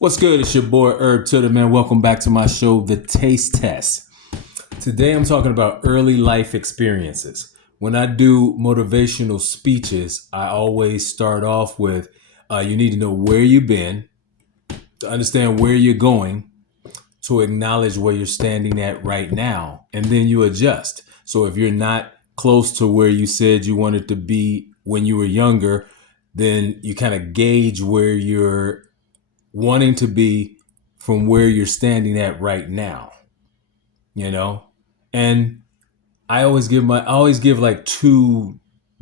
What's good? It's your boy Herb Tudor, man. Welcome back to my show, The Taste Test. Today I'm talking about early life experiences. When I do motivational speeches, I always start off with you need to know where you've been, to understand where you're going, to acknowledge where you're standing at right now, and then you adjust. So if you're not close to where you said you wanted to be when you were younger, then you kind of gauge where you're wanting to be from where you're standing at right now, you know? And I always give like two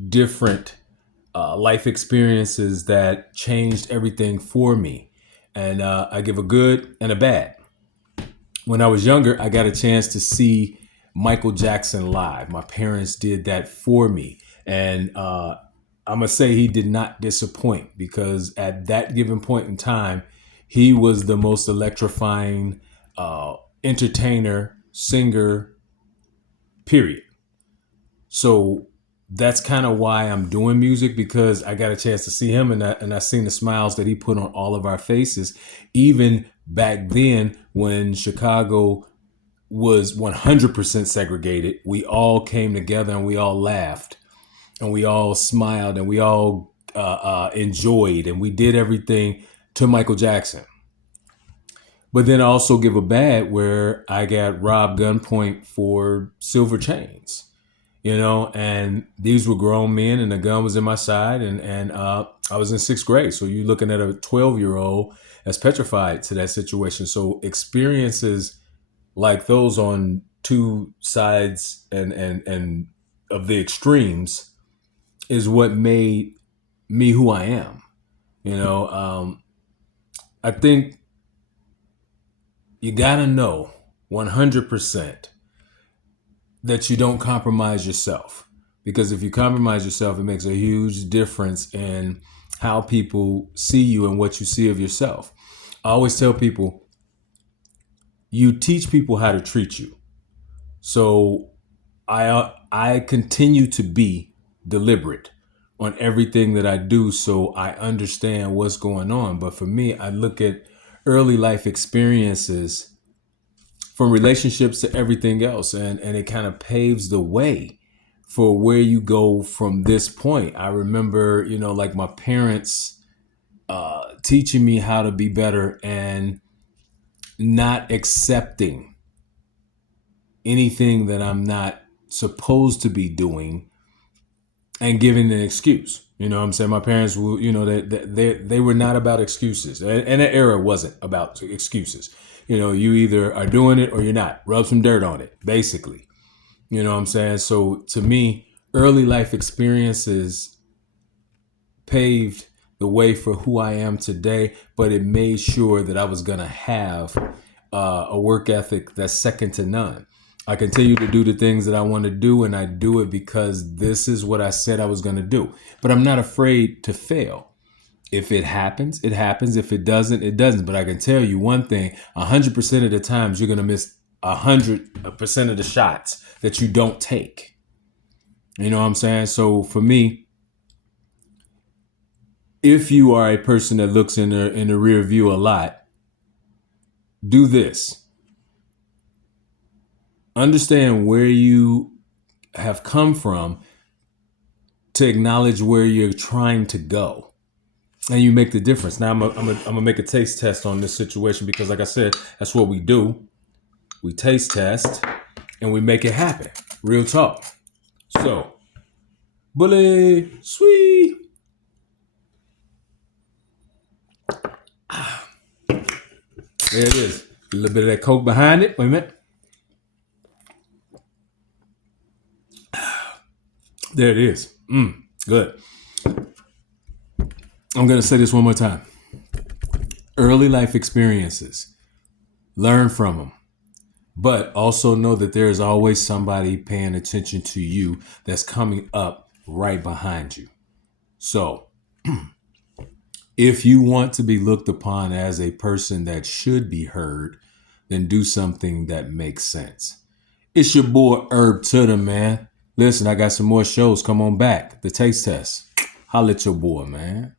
different life experiences that changed everything for me. And I give a good and a bad. When I was younger, I got a chance to see Michael Jackson live. My parents did that for me. And I'm going to say he did not disappoint because at that given point in time, he was the most electrifying entertainer, singer, period. So that's kind of why I'm doing music, because I got a chance to see him, and I seen the smiles that he put on all of our faces, even back then when Chicago was 100% segregated. We all came together and we all laughed and we all smiled and we all enjoyed, and we did everything to Michael Jackson. But then I also give a bad where I got robbed gunpoint for silver chains, and these were grown men and the gun was in my side, and I was in sixth grade. So you're looking at a 12-year-old as petrified to that situation. So experiences like those on two sides and of the extremes is what made me who I am. I think you gotta know 100% that you don't compromise yourself, because if you compromise yourself, it makes a huge difference in how people see you and what you see of yourself. I always tell people, you teach people how to treat you. So I continue to be deliberate on everything that I do, so I understand what's going on. But for me, I look at early life experiences from relationships to everything else, and it kind of paves the way for where you go from this point. I remember, like my parents teaching me how to be better and not accepting anything that I'm not supposed to be doing and giving an excuse. You know what I'm saying? My parents will, they were not about excuses. And that era wasn't about excuses. You either are doing it or you're not. Rub some dirt on it, basically. You know what I'm saying? So to me, early life experiences paved the way for who I am today, but it made sure that I was going to have a work ethic that's second to none. I continue to do the things that I want to do, and I do it because this is what I said I was going to do. But I'm not afraid to fail. If it happens, it happens. If it doesn't, it doesn't. But I can tell you one thing, 100% of the times you're going to miss 100% of the shots that you don't take. You know what I'm saying? So for me, if you are a person that looks in the rear view a lot, do this. Understand where you have come from to acknowledge where you're trying to go. And you make the difference. Now I'm gonna make a taste test on this situation, because like I said, that's what we do. We taste test and we make it happen. Real talk. So, bully, sweet. There it is. A little bit of that Coke behind it. Wait a minute. There it is. Good. I'm going to say this one more time. Early life experiences. Learn from them. But also know that there is always somebody paying attention to you that's coming up right behind you. So, if you want to be looked upon as a person that should be heard, then do something that makes sense. It's your boy Herb Tudor, man. Listen, I got some more shows. Come on back. The Taste Test. Holla at your boy, man.